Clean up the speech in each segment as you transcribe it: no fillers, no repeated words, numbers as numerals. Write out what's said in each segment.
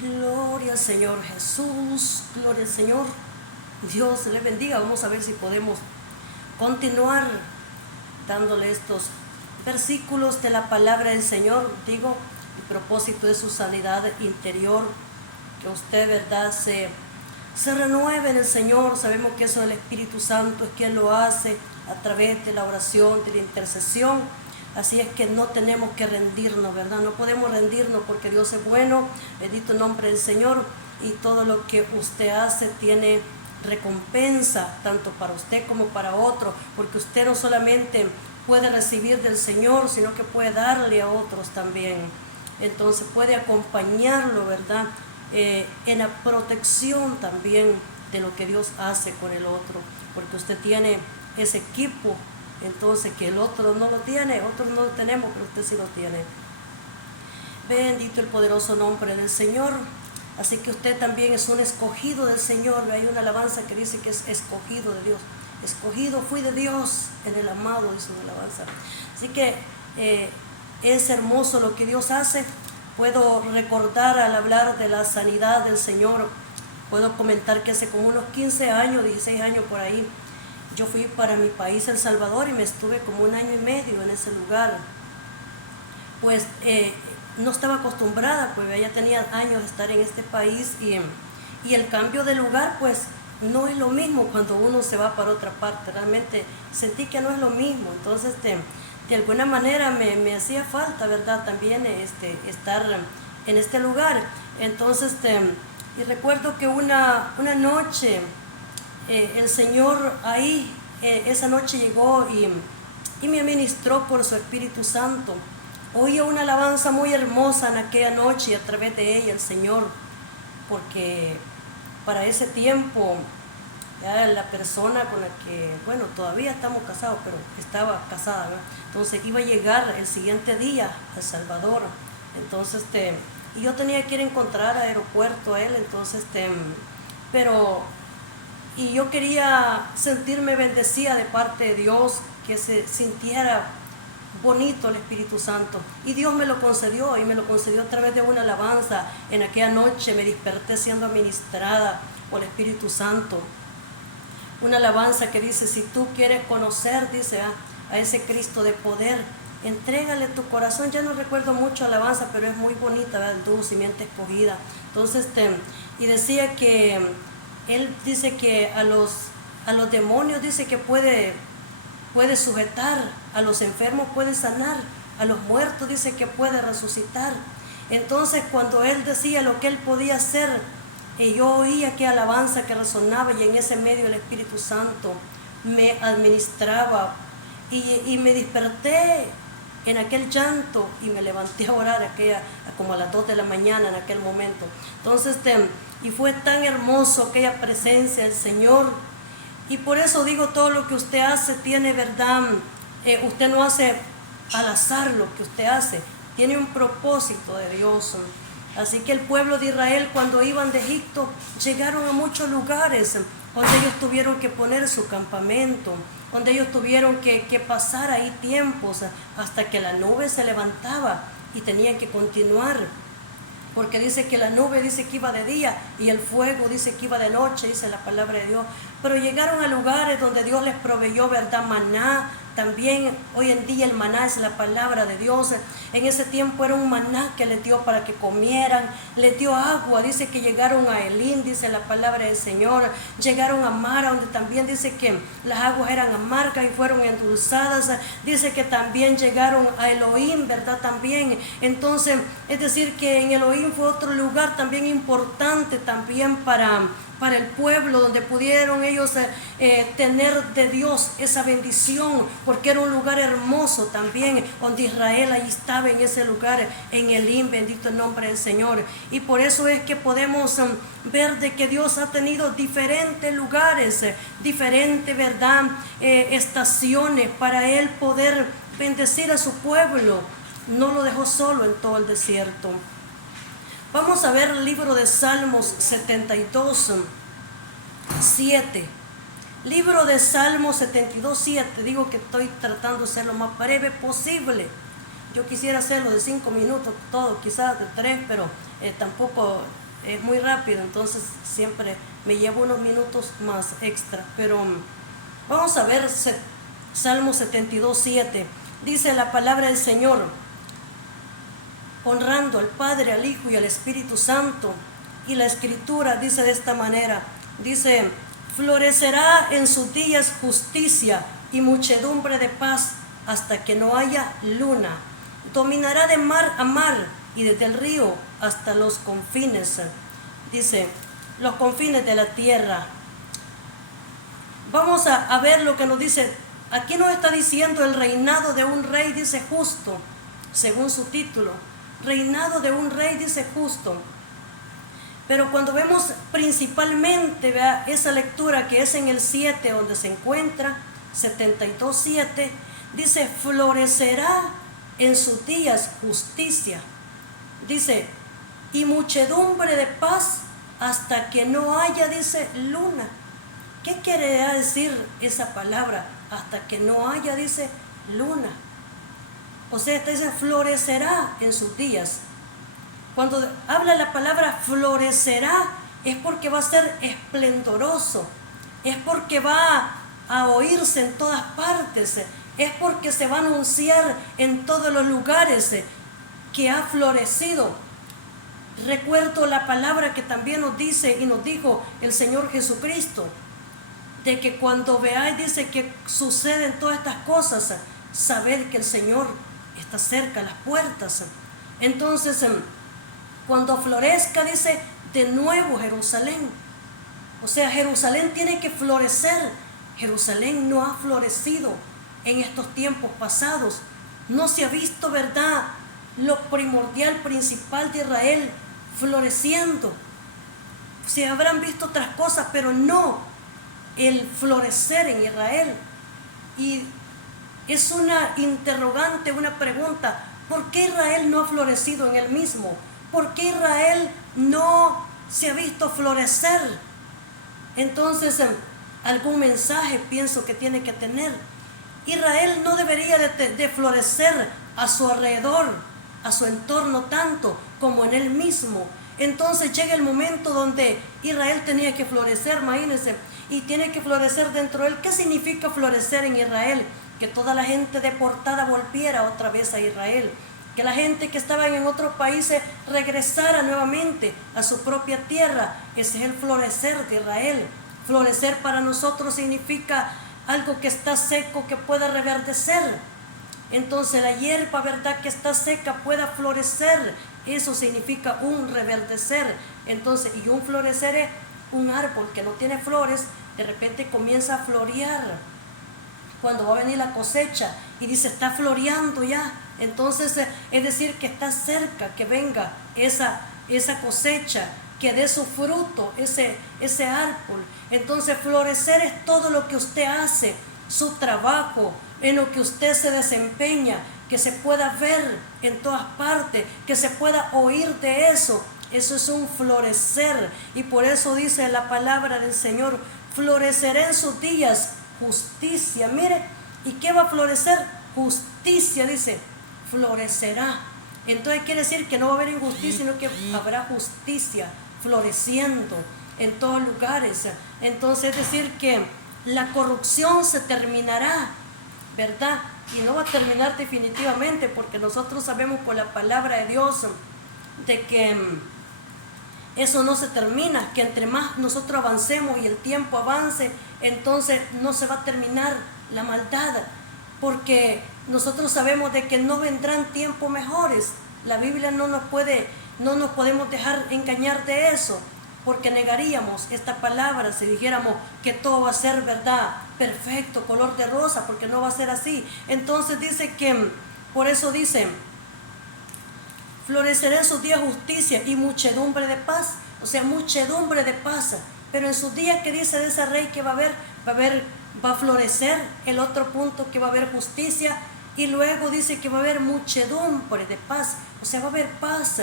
Gloria al Señor Jesús, gloria al Señor. Dios le bendiga. Vamos a ver si podemos continuar dándole estos versículos de la palabra del Señor. Digo, el propósito de su sanidad interior, que usted, verdad, se renueve en el Señor. Sabemos que eso del Espíritu Santo es quien lo hace a través de la oración, de la intercesión. Así es que no tenemos que rendirnos, ¿verdad? No podemos rendirnos porque Dios es bueno, bendito el nombre del Señor, y todo lo que usted hace tiene recompensa, tanto para usted como para otro, porque usted no solamente puede recibir del Señor, sino que puede darle a otros también. Entonces puede acompañarlo, ¿verdad? En la protección también de lo que Dios hace con el otro, porque usted tiene ese equipo. Entonces que el otro no lo tiene, otros no lo tenemos, pero usted sí lo tiene. Bendito el poderoso nombre del Señor. Así que usted también es un escogido del Señor. Hay una alabanza que dice que es escogido de Dios. Escogido fui de Dios en el amado, dice una alabanza. Así que es hermoso lo que Dios hace. Puedo recordar al hablar de la sanidad del Señor, puedo comentar que hace como unos 15 años, 16 años por ahí, yo fui para mi país, El Salvador, y me estuve como 1 año y medio en ese lugar. Pues no estaba acostumbrada, pues ya tenía años de estar en este país, y el cambio de lugar, pues no es lo mismo cuando uno se va para otra parte. Realmente sentí que no es lo mismo. Entonces, de alguna manera me hacía falta, ¿verdad? También estar en este lugar. Entonces, y recuerdo que una noche, el Señor ahí, esa noche llegó y me ministró por su Espíritu Santo. Oía una alabanza muy hermosa en aquella noche, y a través de ella el Señor, porque para ese tiempo ya la persona con la que, bueno, todavía estamos casados, pero estaba casada, ¿verdad? Entonces iba a llegar el siguiente día a El Salvador. Entonces, y yo tenía que ir a encontrar al aeropuerto a él. Entonces, y yo quería sentirme bendecida de parte de Dios, que se sintiera bonito el Espíritu Santo. Y Dios me lo concedió, y me lo concedió a través de una alabanza. En aquella noche me desperté siendo administrada por el Espíritu Santo. Una alabanza que dice: si tú quieres conocer, dice, a ese Cristo de poder, entrégale tu corazón. Ya no recuerdo mucho alabanza, pero es muy bonita, ¿verdad? Tu simiente escogida. Entonces, y decía que él dice que a los demonios, dice que puede sujetar, a los enfermos puede sanar, a los muertos dice que puede resucitar. Entonces, cuando él decía lo que él podía hacer, y yo oía que alabanza que resonaba, y en ese medio el Espíritu Santo me administraba, y me desperté en aquel llanto y me levanté a orar como a las 2 de la mañana en aquel momento. Entonces, y fue tan hermoso aquella presencia del Señor. Y por eso digo, todo lo que usted hace tiene verdad. Usted no hace al azar lo que usted hace, tiene un propósito de Dios. Así que el pueblo de Israel, cuando iban de Egipto, llegaron a muchos lugares donde ellos tuvieron que poner su campamento, donde ellos tuvieron que pasar ahí tiempos hasta que la nube se levantaba y tenían que continuar. Porque dice que la nube dice que iba de día y el fuego dice que iba de noche, dice la palabra de Dios. Pero llegaron a lugares donde Dios les proveyó, ¿verdad? Maná. También hoy en día el maná es la palabra de Dios. En ese tiempo era un maná que les dio para que comieran. Les dio agua. Dice que llegaron a Elín, dice la palabra del Señor. Llegaron a Mara, donde también dice que las aguas eran amargas y fueron endulzadas. Dice que también llegaron a Elohim, ¿verdad? También. Entonces, es decir que en Elohim fue otro lugar también importante también para el pueblo, donde pudieron ellos tener de Dios esa bendición, porque era un lugar hermoso también, donde Israel ahí estaba en ese lugar, en Elim, bendito el nombre del Señor. Y por eso es que podemos ver de que Dios ha tenido diferentes lugares, diferentes, ¿verdad? Estaciones para Él poder bendecir a su pueblo. No lo dejó solo en todo el desierto. Vamos a ver el libro de Salmos 72, 7. Libro de Salmos 72, 7. Digo que estoy tratando de ser lo más breve posible. Yo quisiera hacerlo de 5 minutos, todo, quizás de 3, pero tampoco es muy rápido, entonces siempre me llevo unos minutos más extra. Pero vamos a ver Salmo 72:7. Dice la palabra del Señor, honrando al Padre, al Hijo y al Espíritu Santo. Y la Escritura dice de esta manera, dice, florecerá en sus días justicia y muchedumbre de paz hasta que no haya luna. Dominará de mar a mar y desde el río hasta los confines. Dice, los confines de la tierra. Vamos a ver lo que nos dice. Aquí nos está diciendo el reinado de un rey, dice justo, según su título. Reinado de un rey, dice justo. Pero cuando vemos principalmente, vea, esa lectura que es en el 7, donde se encuentra, 72:7, dice, florecerá en sus días justicia. Dice, y muchedumbre de paz hasta que no haya, dice, luna. ¿Qué quiere decir esa palabra? Hasta que no haya, dice, luna. O sea, dice, florecerá en sus días. Cuando habla la palabra florecerá, es porque va a ser esplendoroso, es porque va a oírse en todas partes, es porque se va a anunciar en todos los lugares que ha florecido. Recuerdo la palabra que también nos dice y nos dijo el Señor Jesucristo, de que cuando veáis, dice, que suceden todas estas cosas, sabed que el Señor está cerca a las puertas. Entonces, cuando florezca, dice, de nuevo Jerusalén. O sea, Jerusalén tiene que florecer. Jerusalén no ha florecido en estos tiempos pasados. No se ha visto, ¿verdad?, lo primordial, principal de Israel floreciendo. Se habrán visto otras cosas, pero no el florecer en Israel. Y es una interrogante, una pregunta: ¿por qué Israel no ha florecido en él mismo? ¿Por qué Israel no se ha visto florecer? Entonces, algún mensaje pienso que tiene que tener. Israel no debería de florecer a su alrededor, a su entorno, tanto como en él mismo. Entonces llega el momento donde Israel tenía que florecer, imagínense, y tiene que florecer dentro de él. ¿Qué significa florecer en Israel? Que toda la gente deportada volviera otra vez a Israel, que la gente que estaba en otros países regresara nuevamente a su propia tierra. Ese es el florecer de Israel. Florecer para nosotros significa algo que está seco, que pueda reverdecer. Entonces la hierba, ¿verdad?, que está seca pueda florecer. Eso significa un reverdecer. Entonces, y un florecer es un árbol que no tiene flores, de repente comienza a florear cuando va a venir la cosecha y dice, está floreando ya. Entonces es decir que está cerca que venga esa cosecha, que dé su fruto ese árbol. Entonces florecer es todo lo que usted hace, su trabajo, en lo que usted se desempeña, que se pueda ver en todas partes, que se pueda oír de eso. Eso es un florecer. Y por eso dice la palabra del Señor, florecerá en sus días justicia. Mire, ¿y qué va a florecer? Justicia, dice, florecerá. Entonces quiere decir que no va a haber injusticia, sino que habrá justicia floreciendo en todos lugares. Entonces es decir que la corrupción se terminará, ¿verdad? Y no va a terminar definitivamente, porque nosotros sabemos por la palabra de Dios de que eso no se termina, que entre más nosotros avancemos y el tiempo avance, entonces no se va a terminar la maldad, porque nosotros sabemos de que no vendrán tiempos mejores. La Biblia no nos podemos dejar engañar de eso, porque negaríamos esta palabra si dijéramos que todo va a ser, ¿verdad?, perfecto, color de rosa, porque no va a ser así. Entonces dice que, por eso dice, florecerá en sus días justicia y muchedumbre de paz. O sea, muchedumbre de paz. Pero en sus días, que dice de ese rey que va a florecer. El otro punto, que va a haber justicia. Y luego dice que va a haber muchedumbre de paz. O sea, va a haber paz.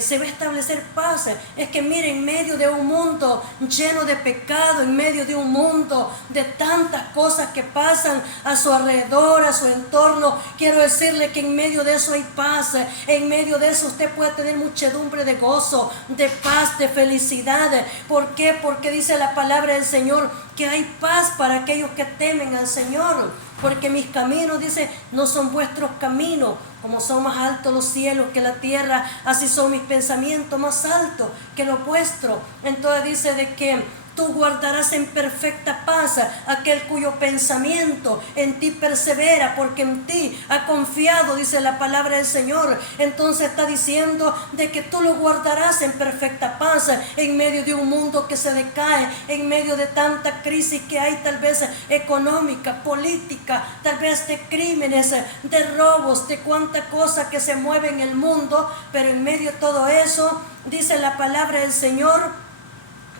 se va a establecer paz. Es que mire, en medio de un mundo lleno de pecado, en medio de un mundo de tantas cosas que pasan a su alrededor, a su entorno, quiero decirle que en medio de eso hay paz. En medio de eso usted puede tener muchedumbre de gozo, de paz, de felicidad. ¿Por qué? Porque dice la palabra del Señor que hay paz para aquellos que temen al Señor. Porque mis caminos, dice, no son vuestros caminos. Como son más altos los cielos que la tierra, así son mis pensamientos más altos que los vuestros. Entonces dice de que tú guardarás en perfecta paz aquel cuyo pensamiento en ti persevera, porque en ti ha confiado, dice la palabra del Señor. Entonces está diciendo de que tú lo guardarás en perfecta paz en medio de un mundo que se decae, en medio de tanta crisis que hay, tal vez económica, política, tal vez de crímenes, de robos, de cuánta cosa que se mueve en el mundo. Pero en medio de todo eso, dice la palabra del Señor,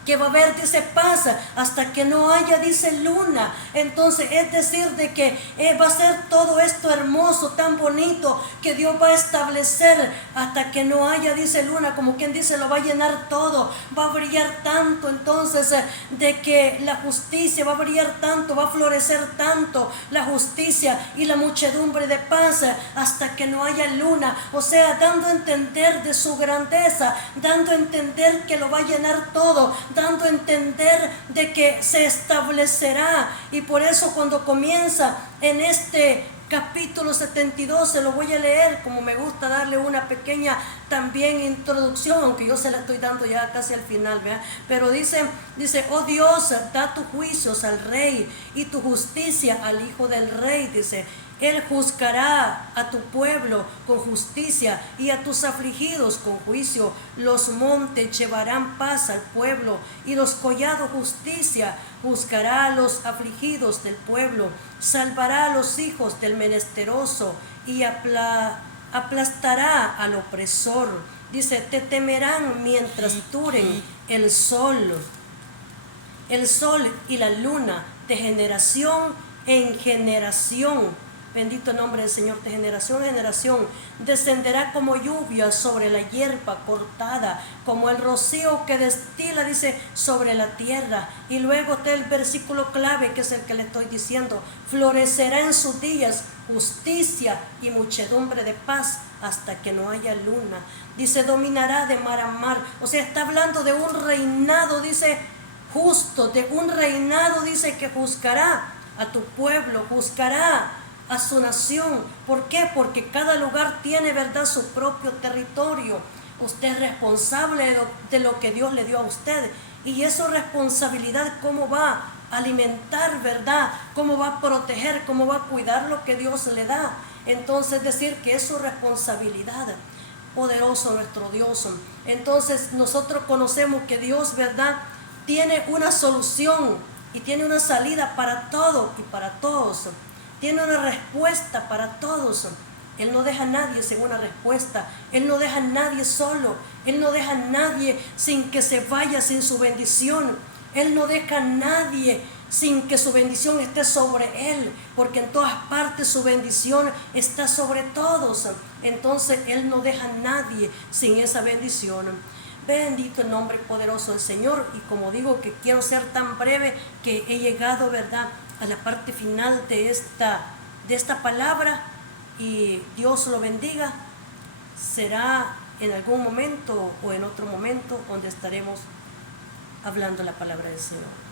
que va a haber, dice, paz hasta que no haya, dice, luna. Entonces es decir de que va a ser todo esto hermoso, tan bonito, que Dios va a establecer hasta que no haya, dice, luna, como quien dice, lo va a llenar todo, va a brillar tanto. Entonces de que la justicia va a brillar tanto, va a florecer tanto la justicia y la muchedumbre de paz hasta que no haya luna. O sea, dando a entender de su grandeza, dando a entender que lo va a llenar todo, dando a entender de que se establecerá. Y por eso cuando comienza en este capítulo 72, se lo voy a leer, como me gusta darle una pequeña también introducción, aunque yo se la estoy dando ya casi al final, ¿verdad? Pero dice, oh Dios, da tus juicios al rey y tu justicia al hijo del rey. Dice, Él juzgará a tu pueblo con justicia y a tus afligidos con juicio. Los montes llevarán paz al pueblo y los collados justicia. Juzgará a los afligidos del pueblo, salvará a los hijos del menesteroso y aplastará al opresor. Dice, te temerán mientras duren el sol y la luna, de generación en generación. Bendito el nombre del Señor. De generación en generación descenderá como lluvia sobre la hierba cortada, como el rocío que destila, dice, sobre la tierra. Y luego está el versículo clave, que es el que le estoy diciendo: florecerá en sus días justicia y muchedumbre de paz hasta que no haya luna. Dice, dominará de mar a mar. O sea, está hablando de un reinado, dice, justo, de un reinado, dice, que juzgará a tu pueblo, juzgará a su nación. ¿Por qué? Porque cada lugar tiene, ¿verdad?, su propio territorio. Usted es responsable de lo que Dios le dio a usted, y esa responsabilidad, cómo va a alimentar, ¿verdad?, cómo va a proteger, cómo va a cuidar lo que Dios le da. Entonces decir que es su responsabilidad. Poderoso nuestro Dios. Entonces nosotros conocemos que Dios, ¿verdad?, tiene una solución y tiene una salida para todo y para todos. Tiene una respuesta para todos. Él no deja a nadie sin una respuesta. Él no deja a nadie solo. Él no deja a nadie sin que se vaya sin su bendición. Él no deja a nadie sin que su bendición esté sobre él, porque en todas partes su bendición está sobre todos. Entonces Él no deja a nadie sin esa bendición. Bendito el nombre poderoso del Señor. Y como digo, que quiero ser tan breve, que he llegado, ¿verdad?, a la parte final de esta palabra, y Dios lo bendiga. Será en algún momento o en otro momento donde estaremos hablando la palabra del Señor.